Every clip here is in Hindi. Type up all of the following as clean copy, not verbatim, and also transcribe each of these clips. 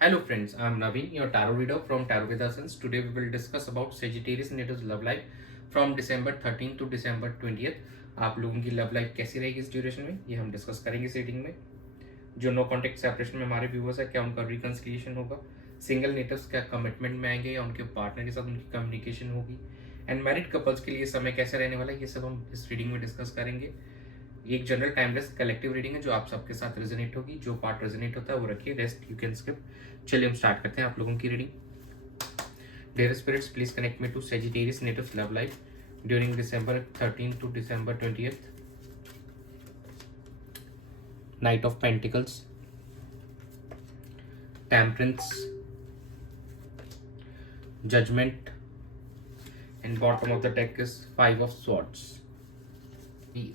Hello friends, I am Naveen, your tarot reader from Tarot with Essence. Today we will discuss about Sagittarius and its love life from December 13 to December 20th. आप लोगों की लव लाइफ कैसी रहेगी इस ड्यूरेशन में, ये हम डिस्कस करेंगे इस रीडिंग में। जो नो कॉन्टेक्ट सेपरेशन में हमारे व्यूवर्स है, क्या उनका रिकंसिलिएशन होगा, सिंगल नेटिव्स क्या कमिटमेंट में आएंगे या उनके पार्टनर के साथ उनकी कम्युनिकेशन होगी, एंड मैरिड कपल्स के लिए समय कैसे रहने वाला है, ये सब हम इस रीडिंग में डिस्कस करेंगे। एक जनरल टाइमलेस कलेक्टिव रीडिंग है जो आप सबके साथ रेजोनेट होगी। जो पार्ट रेजोनेट होता है वो रखिए, रेस्ट यू कैन स्किप। चलिए हम स्टार्ट करते हैं आप लोगों की reading. Dear spirits, please connect me to Sagittarius natives love life during December 13 to December 20th. Knight of Pentacles, Temperance, Judgment, and bottom of the deck is Five of Swords.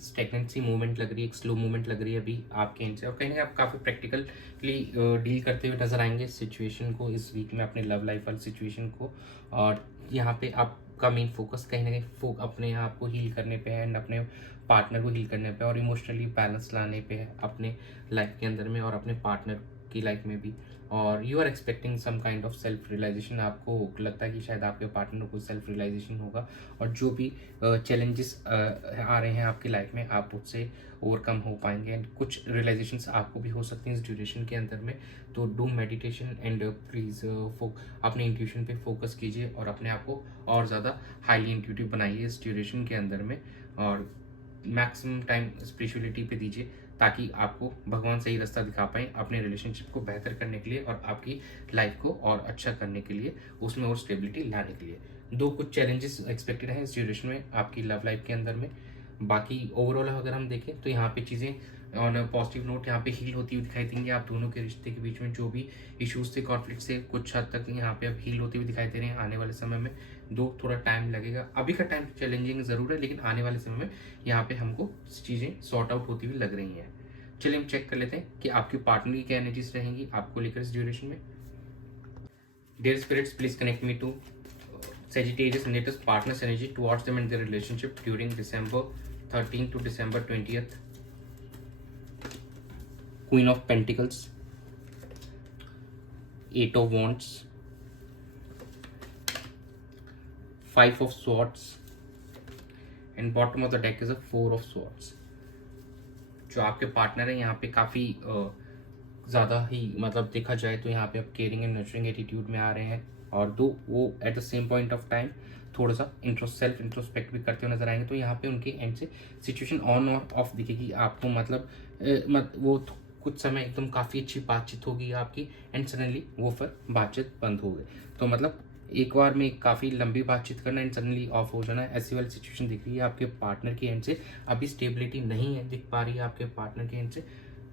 Stagnancy movement लग रही है, एक स्लो मूवमेंट लग रही है अभी आपके एंड से, और कहीं ना कहीं आप काफ़ी प्रैक्टिकली डील करते हुए नजर आएंगे इस सिचुएशन को, इस वीक में अपने लव लाइफ वाली सिचुएशन को। और यहाँ पे आपका मेन फोकस कहीं ना कहीं अपने आप को हील करने पे है एंड अपने पार्टनर को हील करने पे और इमोशनली बैलेंस लाने पे है अपने लाइफ के अंदर में और अपने पार्टनर की लाइफ में भी। और you are expecting some kind of self realization, आपको लगता है कि शायद आपके पार्टनर को सेल्फ रियलाइजेशन होगा और जो भी चैलेंजेस आ रहे हैं आपकी लाइफ में आप उससे ओवरकम हो पाएंगे एंड कुछ रियलाइजेशंस आपको भी हो सकती हैं इस ड्यूरेशन के अंदर में। तो डू मेडिटेशन एंड प्लीज़ अपने इंट्यूशन पे फोकस कीजिए और अपने आप को और ज़्यादा हाईली इंट्यूटिव बनाइए इस ड्यूरेशन के अंदर में, और मैक्सिमम टाइम स्पिरिचुअलिटी पे दीजिए ताकि आपको भगवान सही रास्ता दिखा पाएँ अपने रिलेशनशिप को बेहतर करने के लिए और आपकी लाइफ को और अच्छा करने के लिए, उसमें और स्टेबिलिटी लाने के लिए। दो कुछ चैलेंजेस एक्सपेक्टेड हैं इस ड्यूरेशन में आपकी लव लाइफ के अंदर में। बाकी ओवरऑल अगर हम देखें तो यहाँ पे चीज़ें ऑन पॉजिटिव नोट यहाँ पे हील होती हुई दिखाई देंगी। आप दोनों के रिश्ते के बीच में जो भी इश्यूज थे, कॉन्फ्लिक्ट से कुछ हद तक यहाँ पे अब हील होती हुई दिखाई दे रहे हैं। आने वाले समय में दो थोड़ा टाइम लगेगा, अभी का टाइम चैलेंजिंग ज़रूर है लेकिन आने वाले समय में यहाँ पे हमको चीज़ें सॉर्ट आउट होती हुई लग रही हैं। चलिए हम चेक कर लेते हैं कि आपकी पार्टनर की क्या एनर्जीज रहेंगी आपको लेकर इस ड्यूरेशन में। Dear spirits, please connect me to Sagittarius and latest partners energy towards them and their relationship during December 13 to December 20th. Queen of Pentacles, Eight of Wands, Five of Swords, and bottom of the deck is a Four of Swords. जो आपके पार्टनर है यहाँ पे काफ़ी ज़्यादा ही मतलब देखा जाए तो यहाँ पे आप केयरिंग एंड नर्चरिंग एटीट्यूड में आ रहे हैं, और दो वो at the same point of time थोड़ा सा सेल्फ इंट्रोस्पेक्ट भी करते हुए नजर आएंगे। तो यहाँ पे उनके एंड से सिचुएशन ऑन और ऑफ दिखेगी आपको, मतलब वो कुछ समय एकदम काफ़ी अच्छी बातचीत होगी आपकी एंड सडनली वो फिर बातचीत बंद हो गई। तो मतलब एक बार में काफ़ी लंबी बातचीत करना एंड सडनली ऑफ हो जाना, ऐसी वाली सिचुएशन दिख रही है आपके पार्टनर की एंड से। अभी स्टेबिलिटी नहीं है दिख पा रही है आपके पार्टनर के एंड से।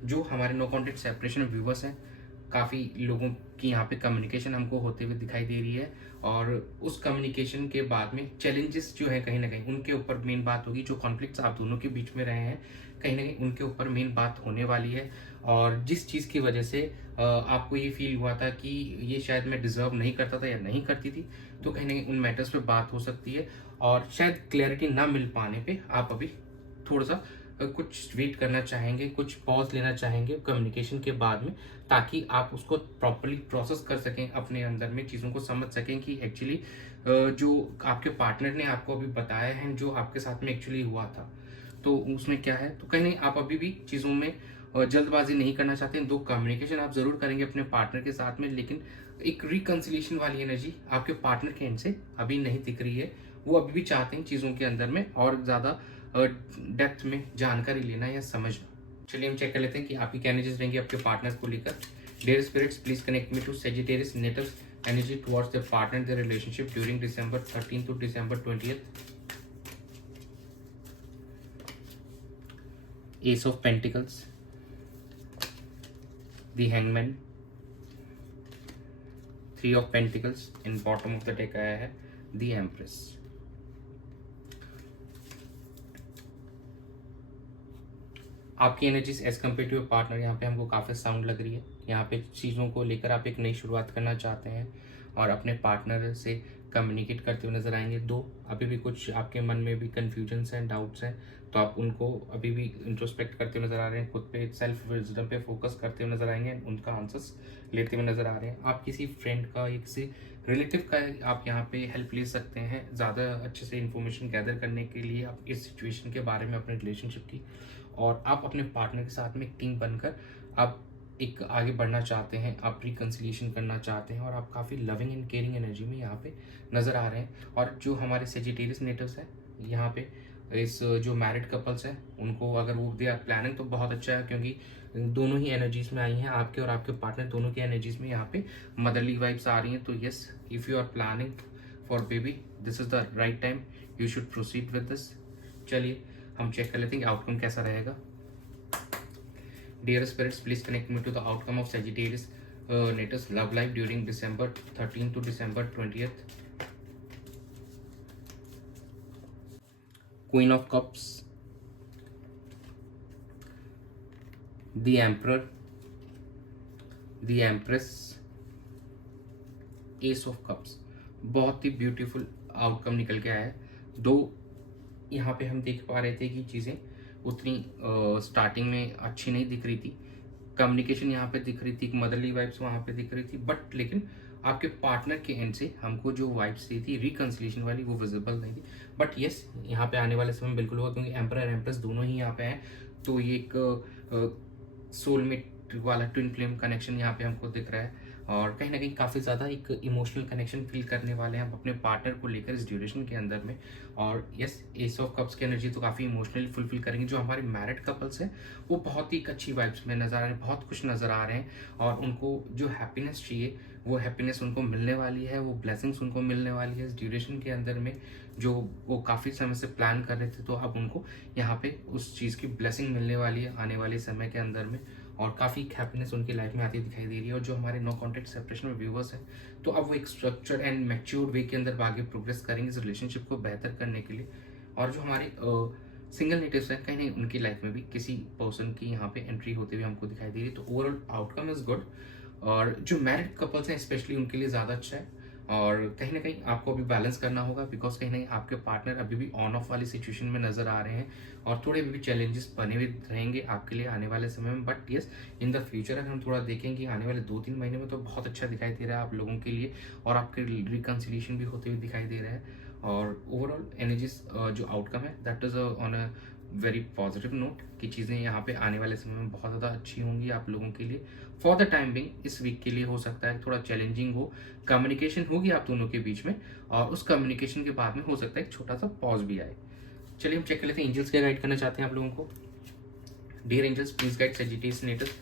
जो हमारे नो कॉन्टेक्ट सेपरेशन व्यूवर्स हैं, काफ़ी लोगों की यहाँ पे कम्युनिकेशन हमको होते हुए दिखाई दे रही है, और उस कम्युनिकेशन के बाद में चैलेंजेस जो है कहीं ना कहीं उनके ऊपर मेन बात होगी। जो कॉन्फ्लिक्ट्स आप दोनों के बीच में रहे हैं कहीं ना कहीं उनके ऊपर मेन बात होने वाली है, और जिस चीज़ की वजह से आपको ये फील हुआ था कि ये शायद मैं डिजर्व नहीं करता था या नहीं करती थी, तो कहीं ना कहीं उन मैटर्स पे बात हो सकती है। और शायद क्लैरिटी ना मिल पाने पे आप अभी थोड़ा सा कुछ वेट करना चाहेंगे, कुछ पॉज लेना चाहेंगे कम्युनिकेशन के बाद में, ताकि आप उसको प्रॉपरली प्रोसेस कर सकें अपने अंदर में, चीज़ों को समझ सकें कि एक्चुअली जो आपके पार्टनर ने आपको अभी बताया है जो आपके साथ में एक्चुअली हुआ था तो उसमें क्या है। तो कहीं नहीं आप अभी भी चीज़ों में जल्दबाजी नहीं करना चाहते हैं। दो कम्युनिकेशन आप ज़रूर करेंगे अपने पार्टनर के साथ में, लेकिन एक रिकन्सिलेशन वाली एनर्जी आपके पार्टनर के एंड से अभी नहीं दिख रही है। वो अभी भी चाहते हैं चीज़ों के अंदर में और ज़्यादा डेप्थ में जानकारी लेना या समझना। चलिए हम चेक कर लेते हैं कि आपकी क्या एनर्जीज रहेंगी आपके पार्टनर्स को लेकर। Dear spirits, please connect me to Sagittarius natives energy towards their partner, their relationship during December 13 to December 20th. Ace of Pentacles, the Hangman, Three of Pentacles, and bottom of the deck आया है the Empress. आपकी energies as compare to partner यहाँ पे हमको काफ़ी साउंड लग रही है। यहाँ पे चीज़ों को लेकर आप एक नई शुरुआत करना चाहते हैं और अपने पार्टनर से कम्युनिकेट करते हुए नजर आएंगे। दो, अभी भी कुछ आपके मन में भी कन्फ्यूजन्स हैं, डाउट्स हैं, तो आप उनको अभी भी इंट्रोस्पेक्ट करते हुए नजर आ रहे हैं, खुद पे सेल्फ विजडम पे फोकस करते हुए नजर आएंगे, उनका आंसर्स लेते हुए नजर आ रहे हैं। आप किसी फ्रेंड का या किसी रिलेटिव का आप यहाँ पे हेल्प ले सकते हैं ज़्यादा अच्छे से इंफॉर्मेशन गैदर करने के लिए आप इस सिचुएशन के बारे में, अपने रिलेशनशिप की, और आप अपने पार्टनर के साथ में एक टीम बनकर आप एक आगे बढ़ना चाहते हैं, आप रिकन्सिलिएशन करना चाहते हैं, और आप काफ़ी लविंग एंड केयरिंग एनर्जी में यहाँ पे नज़र आ रहे हैं। और जो हमारे सेजिटेरियस नेटिव्स हैं यहाँ पे, इस जो मैरिड कपल्स हैं उनको अगर वो दे आर प्लानिंग तो बहुत अच्छा है, क्योंकि दोनों ही एनर्जीज में आई हैं, आपके और आपके पार्टनर दोनों की एनर्जीज में यहाँ पे मदरली वाइब्स आ रही हैं। तो yes, if you are planning for baby, this is the right time, you should proceed with this. चलिए हम चेक कर लेते हैं कि आउटकम कैसा रहेगा। Dear spirits, please connect me to the outcome of Sagittarius natives love life during December 13th to December 20th. Queen of Cups, the Emperor, the Empress, Ace of Cups। बहुत ही ब्यूटीफुल आउटकम निकल के आया है। दो, यहाँ पे हम देख पा रहे थे कि चीज़ें उतनी स्टार्टिंग में अच्छी नहीं दिख रही थी, कम्युनिकेशन यहाँ पे दिख रही थी, मदरली वाइब्स वहाँ पे दिख रही थी, बट लेकिन आपके पार्टनर के एंड से हमको जो वाइब्स दी थी रिकन्सिलिएशन वाली, वो विजिबल नहीं थी। बट यस, यहाँ पे आने वाले समय में बिल्कुल होगा, क्योंकि एम्परर और एम्प्रेस दोनों ही यहाँ पे हैं, तो ये एक सोलमेट वाला ट्विन फ्लेम कनेक्शन यहाँ पे हमको दिख रहा है, और कहीं ना कहीं काफ़ी ज़्यादा एक इमोशनल कनेक्शन फील करने वाले हैं हम अपने पार्टनर को लेकर इस ड्यूरेशन के अंदर में। और यस, एस ऑफ कप्स की एनर्जी तो काफ़ी इमोशनली फुलफिल करेंगे। जो हमारे मैरिड कपल्स हैं वो बहुत ही अच्छी वाइब्स में नज़र आ रहे हैं, बहुत खुश नज़र आ रहे हैं, और उनको जो हैप्पीनेस चाहिए वो हैप्पीनेस उनको मिलने वाली है, वो ब्लेसिंग्स उनको मिलने वाली है इस ड्यूरेशन के अंदर में, जो वो काफ़ी समय से प्लान कर रहे थे। तो अब उनको यहाँ पे उस चीज़ की ब्लेसिंग मिलने वाली है आने वाले समय के अंदर में, और काफ़ी हैप्पीनेस उनकी लाइफ में आती दिखाई दे रही है। और जो हमारे नो कॉन्टेक्ट सेपरेशन में व्यूवर्स हैं, तो अब वो एक स्ट्रक्चर्ड एंड मैच्योर्ड वे के अंदर आगे प्रोग्रेस करेंगे इस रिलेशनशिप को बेहतर करने के लिए। और जो हमारे सिंगल नेटिव्स हैं, कहीं नहीं उनकी लाइफ में भी किसी पर्सन की यहाँ पे एंट्री होते हुए हमको दिखाई दे रही है। तो ओवरऑल आउटकम इज़ गुड। और जो मैरिड कपल्स हैं स्पेशली उनके लिए ज़्यादा अच्छा है, और कहीं ना कहीं आपको अभी बैलेंस करना होगा, बिकॉज कहीं ना कहीं आपके पार्टनर अभी भी ऑन ऑफ वाली सिचुएशन में नज़र आ रहे हैं, और थोड़े भी चैलेंजेस बने हुए रहेंगे आपके लिए आने वाले समय में। But yes, in the future अगर हम थोड़ा देखेंगे आने वाले 2-3 महीने में, तो बहुत अच्छा दिखाई दे रहा है आप लोगों के लिए, और आपके रिकन्सिलिएशन भी होते हुए दिखाई दे रहा है। और ओवरऑल एनर्जीज जो आउटकम है that is on a very positive note, कि चीज़ें यहाँ पे आने वाले समय में बहुत ज़्यादा अच्छी होंगी आप लोगों के लिए। फॉर द टाइम बिंग इस वीक के लिए हो सकता है थोड़ा चैलेंजिंग हो, कम्युनिकेशन होगी आप दोनों के बीच में, और उस कम्युनिकेशन के बाद में हो सकता है एक छोटा सा पॉज भी आए। चलिए हम चेक कर लेते हैं एंजल्स क्या गाइड करना चाहते हैं आप लोगों को। Dear angels, please guide Sagittarius natives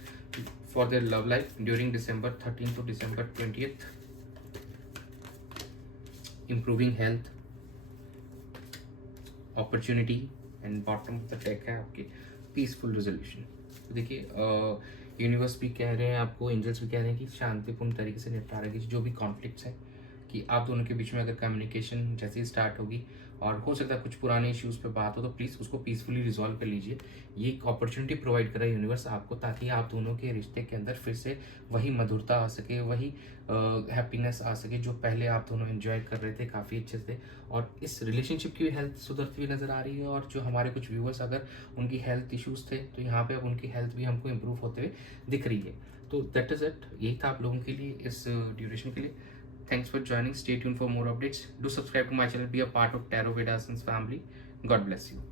for their love life during December 13th to December 20th। Improving health, opportunity, and bottom of the deck है आपके पीसफुल रेजोल्यूशन। तो देखिए, यूनिवर्स भी कह रहे हैं आपको, एंजल्स भी कह रहे हैं कि शांतिपूर्ण तरीके से निपटारा कीजिए जो भी कॉन्फ्लिक्ट्स हैं, कि आप दोनों के बीच में अगर कम्युनिकेशन जैसे ही स्टार्ट होगी, और हो सकता है कुछ पुराने इश्यूज़ पे बात हो, तो प्लीज़ उसको पीसफुली रिजॉल्व कर लीजिए। ये एक अपॉर्चुनिटी प्रोवाइड कर रहा है यूनिवर्स आपको, ताकि आप दोनों के रिश्ते के अंदर फिर से वही मधुरता आ सके, वही हैप्पीनेस आ सके जो पहले आप दोनों एंजॉय कर रहे थे काफ़ी अच्छे से। और इस रिलेशनशिप की हेल्थ सुधरती हुई नज़र आ रही है, और जो हमारे कुछ व्यूअर्स अगर उनकी हेल्थ इश्यूज़ थे, तो यहाँ पे अब उनकी हेल्थ भी हमको इम्प्रूव होते हुए दिख रही है। तो दैट इज़ इट, यही था आप लोगों के लिए इस ड्यूरेशन के लिए। Thanks for joining. Stay tuned for more updates. Do subscribe to my channel. Be a part of Tarot Vedas family. God bless you.